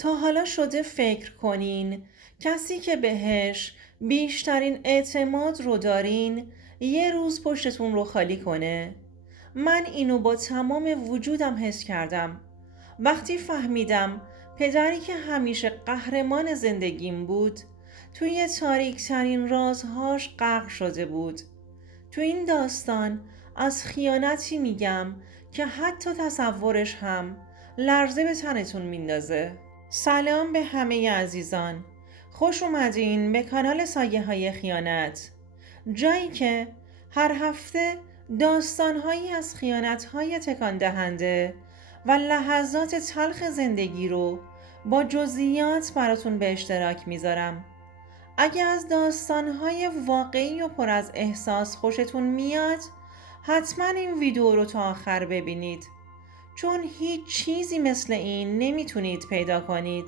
تا حالا شده فکر کنین کسی که بهش بیشترین اعتماد رو دارین یه روز پشتتون رو خالی کنه؟ من اینو با تمام وجودم حس کردم. وقتی فهمیدم پدری که همیشه قهرمان زندگیم بود توی تاریکترین رازهاش غرق شده بود. تو این داستان از خیانتی میگم که حتی تصورش هم لرزه به تنتون میندازه. سلام به همه عزیزان، خوش اومدین به کانال سایه های خیانت، جایی که هر هفته داستانهایی از خیانتهای تکان دهنده و لحظات تلخ زندگی رو با جزئیات براتون به اشتراک میذارم. اگه از داستانهای واقعی و پر از احساس خوشتون میاد حتما این ویدیو رو تا آخر ببینید، چون هیچ چیزی مثل این نمیتونید پیدا کنید.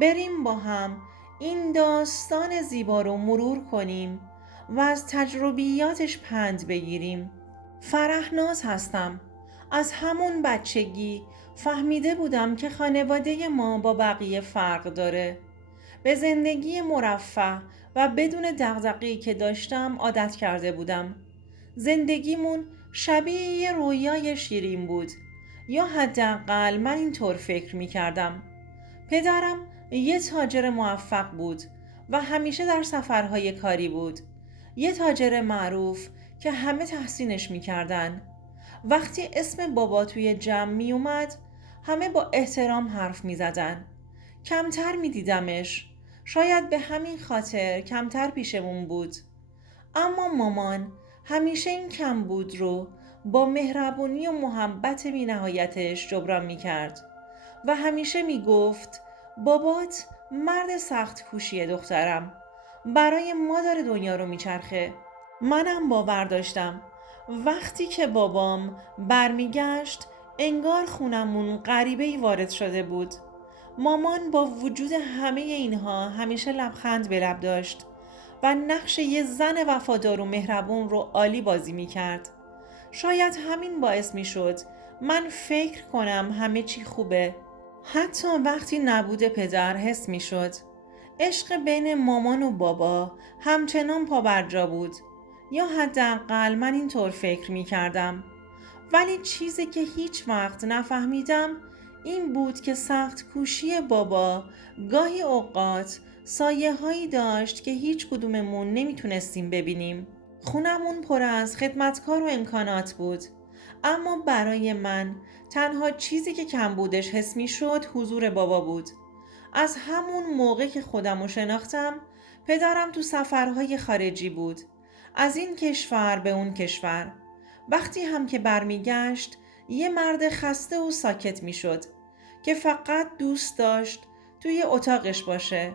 بریم با هم این داستان زیبا رو مرور کنیم و از تجربیاتش پند بگیریم. فرحناز هستم. از همون بچگی فهمیده بودم که خانواده ما با بقیه فرق داره. به زندگی مرفه و بدون دغدغه‌ای که داشتم عادت کرده بودم. زندگیمون شبیه یه رویای شیرین بود، یا حداقل من اینطور فکر می کردم. پدرم یه تاجر موفق بود و همیشه در سفرهای کاری بود. یه تاجر معروف که همه تحسینش می کردن. وقتی اسم بابا توی جمع می اومد همه با احترام حرف می زدن. کمتر می دیدمش. شاید به همین خاطر کمتر پیشمون بود. اما مامان همیشه این کم بود رو با مهربونی و محبت بی نهایتش جبران می کرد و همیشه می گفت بابات مرد سخت کوشیه دخترم، برای ما داره دنیا رو می چرخه. منم باور داشتم. وقتی که بابام برمیگشت انگار خونمون غریبه‌ای وارد شده بود. مامان با وجود همه اینها همیشه لبخند به لب داشت و نقش یه زن وفادار و مهربون رو عالی بازی می کرد. شاید همین باعث می شد من فکر کنم همه چی خوبه. حتی وقتی نبود پدر حس می شد عشق بین مامان و بابا همچنان پابرجا بود، یا حداقل من اینطور فکر می کردم. ولی چیزی که هیچ وقت نفهمیدم این بود که سخت کوشی بابا گاهی اوقات سایه هایی داشت که هیچ کدوممون نمیتونستیم ببینیم. خونمون پر از خدمتکار و امکانات بود، اما برای من تنها چیزی که کم بودش حس می شد حضور بابا بود. از همون موقع که خودم رو شناختم پدرم تو سفرهای خارجی بود، از این کشور به اون کشور. وقتی هم که برمیگشت یه مرد خسته و ساکت می شد که فقط دوست داشت توی اتاقش باشه.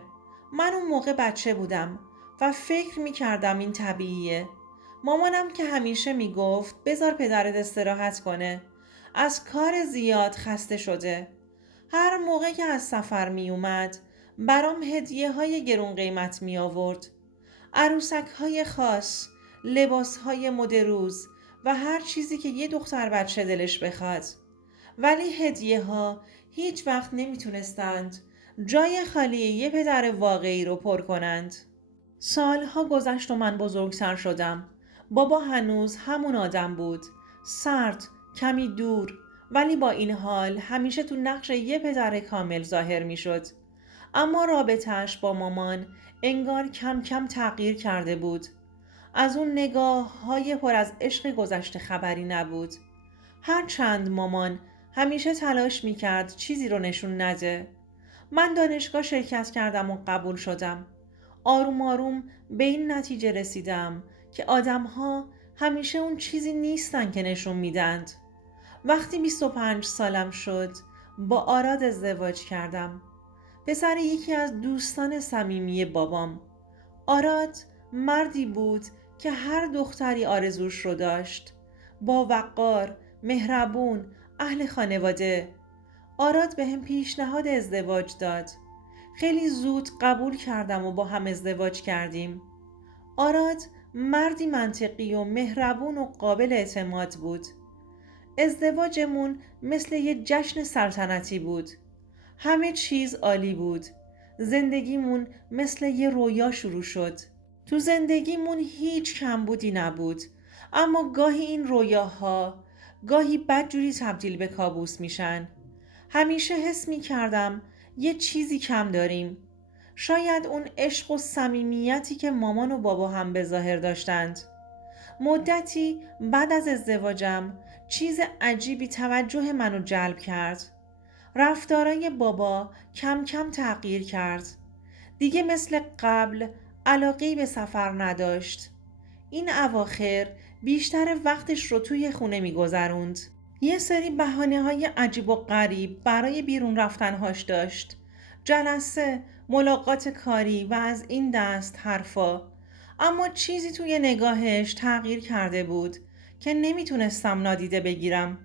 من اون موقع بچه بودم و فکر می کردم این طبیعیه. مامانم که همیشه می گفت بذار پدرت استراحت کنه، از کار زیاد خسته شده. هر موقع که از سفر می اومد برام هدیه های گرون قیمت می آورد. عروسک های خاص، لباس های مد روز و هر چیزی که یه دختر بچه دلش بخواد. ولی هدیه ها هیچ وقت نمیتونستند جای خالی یه پدر واقعی رو پر کنند. سالها گذشت و من بزرگتر شدم. بابا هنوز همون آدم بود، سرد، کمی دور، ولی با این حال همیشه تو نقش یه پدر کامل ظاهر می شد. اما رابطه‌اش با مامان انگار کم کم تغییر کرده بود. از اون نگاه های پر از عشق گذشته خبری نبود. هرچند مامان همیشه تلاش می کرد چیزی رو نشون نده. من دانشگاه شرکت کردم و قبول شدم. آروم آروم به این نتیجه رسیدم که آدم‌ها همیشه اون چیزی نیستن که نشون میدند. وقتی 25 سالم شد با آراد ازدواج کردم، پسر یکی از دوستان صمیمی بابام. آراد مردی بود که هر دختری آرزوش رو داشت. با وقار، مهربون، اهل خانواده. آراد به هم پیشنهاد ازدواج داد. خیلی زود قبول کردم و با هم ازدواج کردیم. آراد مردی منطقی و مهربون و قابل اعتماد بود. ازدواجمون مثل یه جشن سلطنتی بود. همه چیز عالی بود. زندگیمون مثل یه رویا شروع شد. تو زندگیمون هیچ کمبودی نبود. اما گاهی این رویاها گاهی بدجوری تبدیل به کابوس میشن. همیشه حس می کردم یه چیزی کم داریم. شاید اون عشق و صمیمیتی که مامان و بابا هم به ظاهر داشتند. مدتی بعد از ازدواجم چیز عجیبی توجه منو جلب کرد. رفتارای بابا کم کم تغییر کرد. دیگه مثل قبل علاقه‌ای به سفر نداشت. این اواخر بیشتر وقتش رو توی خونه می‌گذروند. یه سری بهانه‌های عجیب و غریب برای بیرون رفتنهاش داشت. جلسه، ملاقات کاری و از این دست حرفا. اما چیزی توی نگاهش تغییر کرده بود که نمیتونستم نادیده بگیرم.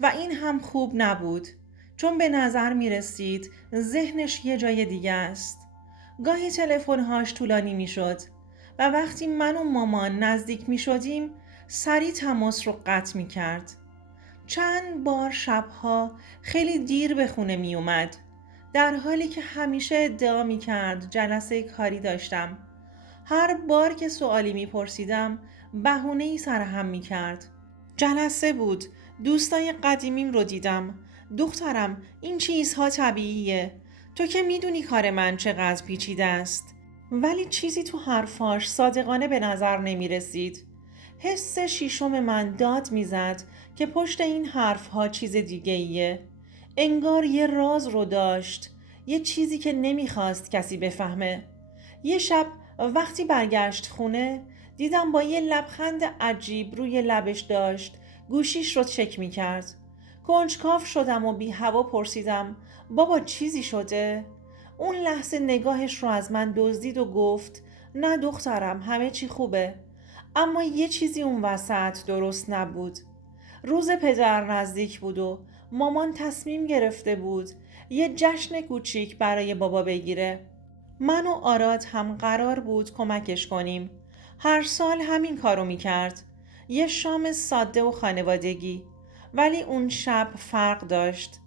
و این هم خوب نبود، چون به نظر می رسید ذهنش یه جای دیگه است. گاهی تلفن‌هاش طولانی می شد و وقتی من و مامان نزدیک می شدیم سریع تماس رو قطع می کرد. چند بار شبها خیلی دیر به خونه می اومد، در حالی که همیشه ادعا می کرد جلسه کاری داشتم. هر بار که سوالی می پرسیدم بهونه‌ای سرهم می کرد. جلسه بود، دوستای قدیمیم رو دیدم. دخترم، این چیزها طبیعیه. تو که میدونی کار من چقدر پیچیده است. ولی چیزی تو حرفاش صادقانه به نظر نمی رسید. حس شیشم من داد میزد که پشت این حرفها چیز دیگه ایه. انگار یه راز رو داشت، یه چیزی که نمیخواست کسی بفهمه. یه شب وقتی برگشت خونه دیدم با یه لبخند عجیب روی لبش داشت گوشیش رو چک میکرد. کنجکاو شدم و بی هوا پرسیدم بابا چیزی شده؟ اون لحظه نگاهش رو از من دزدید و گفت نه دخترم، همه چی خوبه. اما یه چیزی اون وسط درست نبود. روز پدر نزدیک بود و مامان تصمیم گرفته بود یه جشن کوچیک برای بابا بگیره. من و آراد هم قرار بود کمکش کنیم. هر سال همین کارو میکرد. یه شام ساده و خانوادگی. ولی اون شب فرق داشت.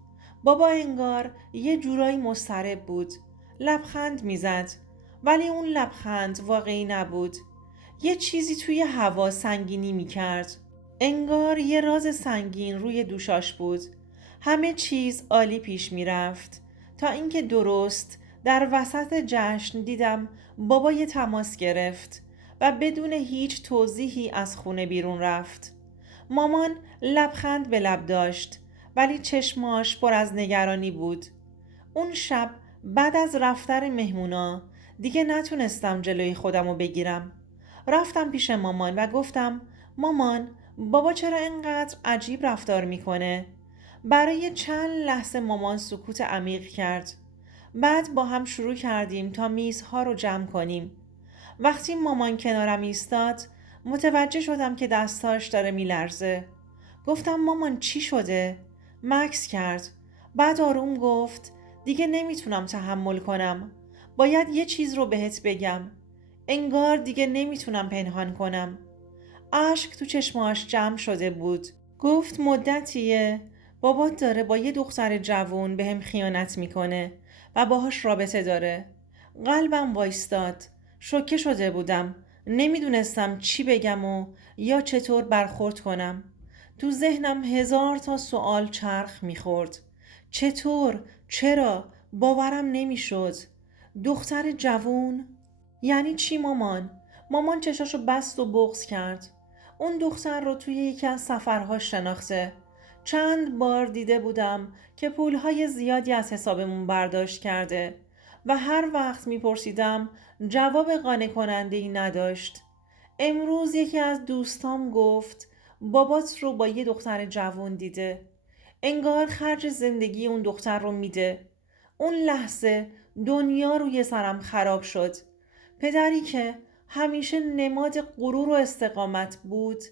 بابا انگار یه جورایی مضطرب بود. لبخند میزد. ولی اون لبخند واقعی نبود. یه چیزی توی هوا سنگینی میکرد. انگار یه راز سنگین روی دوشاش بود. همه چیز عالی پیش میرفت تا اینکه درست در وسط جشن دیدم بابا یه تماس گرفت و بدون هیچ توضیحی از خونه بیرون رفت. مامان لبخند به لب داشت ولی چشماش پر از نگرانی بود. اون شب بعد از رفتن مهمونا دیگه نتونستم جلوی خودمو بگیرم. رفتم پیش مامان و گفتم مامان، بابا چرا اینقدر عجیب رفتار میکنه؟ برای چند لحظه مامان سکوت عمیق کرد. بعد با هم شروع کردیم تا میزها رو جمع کنیم. وقتی مامان کنارم ایستاد متوجه شدم که دستاش داره میلرزه. گفتم مامان چی شده؟ مکث کرد. بعد آروم گفت دیگه نمیتونم تحمل کنم. باید یه چیز رو بهت بگم. انگار دیگه نمیتونم پنهان کنم. اشک تو چشماش جمع شده بود. گفت مدتیه بابات داره با یه دختر جوون بهم خیانت میکنه و باهاش رابطه داره. قلبم وایستاد. شوکه شده بودم. نمیدونستم چی بگم و یا چطور برخورد کنم. تو ذهنم هزار تا سوال چرخ میخورد. چطور؟ چرا؟ باورم نمیشد. دختر جوون؟ یعنی چی مامان؟ مامان چشاشو بست و بغض کرد. اون دختر رو توی یکی از سفرها شناخته. چند بار دیده بودم که پولهای زیادی از حسابمون برداشت کرده و هر وقت میپرسیدم جواب قانع کننده‌ای نداشت. امروز یکی از دوستام گفت بابات رو با یه دختر جوان دیده. انگار خرج زندگی اون دختر رو میده. اون لحظه دنیا روی سرم خراب شد. پدری که همیشه نماد غرور و استقامت بود،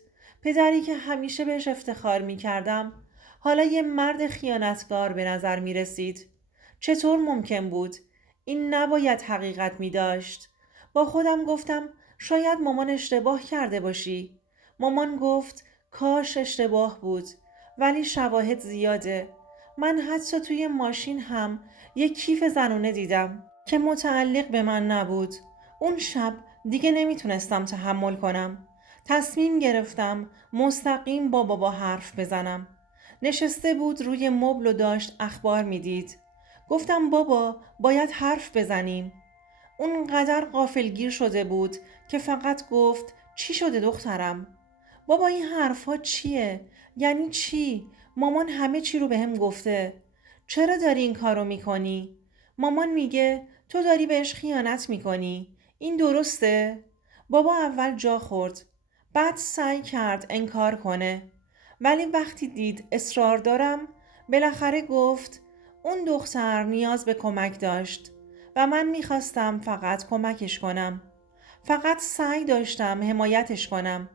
پدری که همیشه بهش افتخار می کردم، حالا یه مرد خیانتکار به نظر می رسید. چطور ممکن بود؟ این نباید حقیقت می داشت. با خودم گفتم شاید مامان اشتباه کرده باشی. مامان گفت کاش اشتباه بود، ولی شواهد زیاده. من حتی توی ماشین هم یک کیف زنونه دیدم که متعلق به من نبود. اون شب دیگه نمیتونستم تحمل کنم. تصمیم گرفتم مستقیم با بابا حرف بزنم. نشسته بود روی مبل و داشت اخبار میدید. گفتم بابا باید حرف بزنیم. اونقدر غافلگیر شده بود که فقط گفت چی شده دخترم؟ بابا این حرفا چیه؟ یعنی چی؟ مامان همه چی رو بهم گفته. چرا داری این کارو میکنی؟ مامان میگه تو داری بهش خیانت میکنی. این درسته؟ بابا اول جا خورد. بعد سعی کرد انکار کنه. ولی وقتی دید اصرار دارم بالاخره گفت اون دختر نیاز به کمک داشت و من میخواستم فقط کمکش کنم. فقط سعی داشتم حمایتش کنم.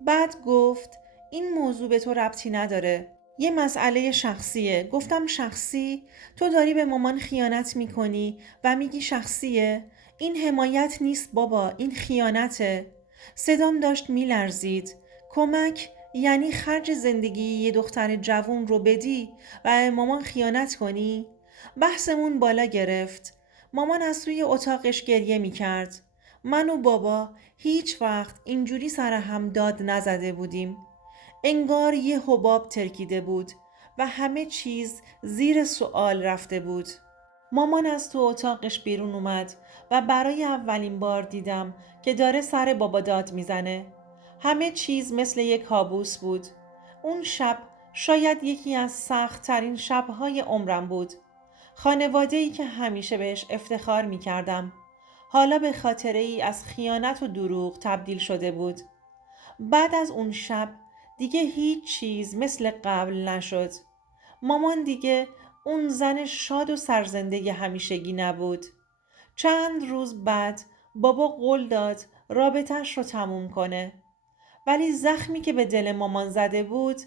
بعد گفت این موضوع به تو ربطی نداره. یه مسئله شخصیه. گفتم شخصی؟ تو داری به مامان خیانت میکنی و میگی شخصیه؟ این حمایت نیست بابا، این خیانته. صدام داشت میلرزید. کمک یعنی خرج زندگی یه دختر جوون رو بدی و به مامان خیانت کنی؟ بحثمون بالا گرفت. مامان از توی اتاقش گریه میکرد. من و بابا هیچ وقت اینجوری سر هم داد نزده بودیم. انگار یه حباب ترکیده بود و همه چیز زیر سوال رفته بود. مامان از تو اتاقش بیرون اومد و برای اولین بار دیدم که داره سر بابا داد میزنه. همه چیز مثل یک کابوس بود. اون شب شاید یکی از سخت ترین شبهای عمرم بود. خانواده‌ای که همیشه بهش افتخار میکردم حالا به خاطره ای از خیانت و دروغ تبدیل شده بود. بعد از اون شب دیگه هیچ چیز مثل قبل نشد. مامان دیگه اون زن شاد و سرزنده همیشگی نبود. چند روز بعد بابا قول داد رابطش رو تموم کنه. ولی زخمی که به دل مامان زده بود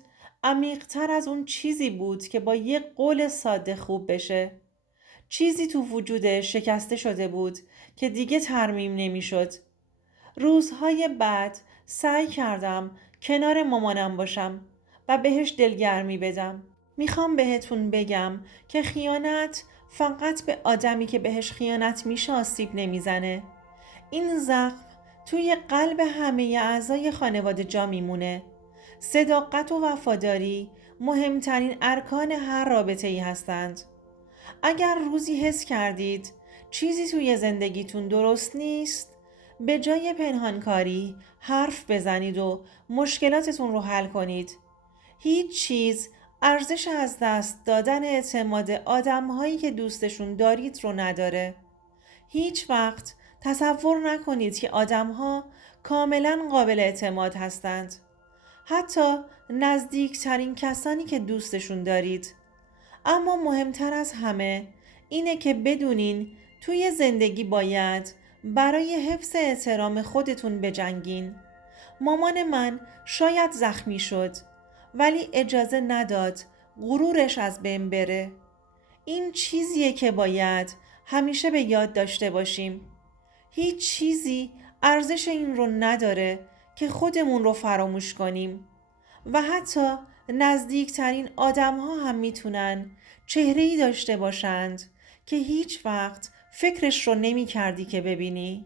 عمیق‌تر از اون چیزی بود که با یک قول ساده خوب بشه. چیزی تو وجودش شکسته شده بود که دیگه ترمیم نمیشد. روزهای بعد سعی کردم کنار مامانم باشم و بهش دلگرمی بدم. میخوام بهتون بگم که خیانت فقط به آدمی که بهش خیانت میشه آسیب نمیزنه. این زخم توی قلب همه اعضای خانواده جا میمونه. صداقت و وفاداری مهمترین ارکان هر رابطه ای هستند. اگر روزی حس کردید چیزی توی زندگیتون درست نیست، به جای پنهانکاری حرف بزنید و مشکلاتتون رو حل کنید. هیچ چیز ارزش از دست دادن اعتماد آدم‌هایی که دوستشون دارید رو نداره. هیچ وقت تصور نکنید که آدم‌ها کاملاً قابل اعتماد هستند. حتی نزدیکترین کسانی که دوستشون دارید. اما مهمتر از همه اینه که بدونین توی زندگی باید برای حفظ احترام خودتون بجنگین. مامان من شاید زخمی شد ولی اجازه نداد غرورش از بین بره. این چیزیه که باید همیشه به یاد داشته باشیم. هیچ چیزی ارزش این رو نداره که خودمون رو فراموش کنیم و حتی نزدیکترین آدم ها هم میتونن چهره‌ای داشته باشند که هیچ وقت فکرش رو نمی کردی که ببینی.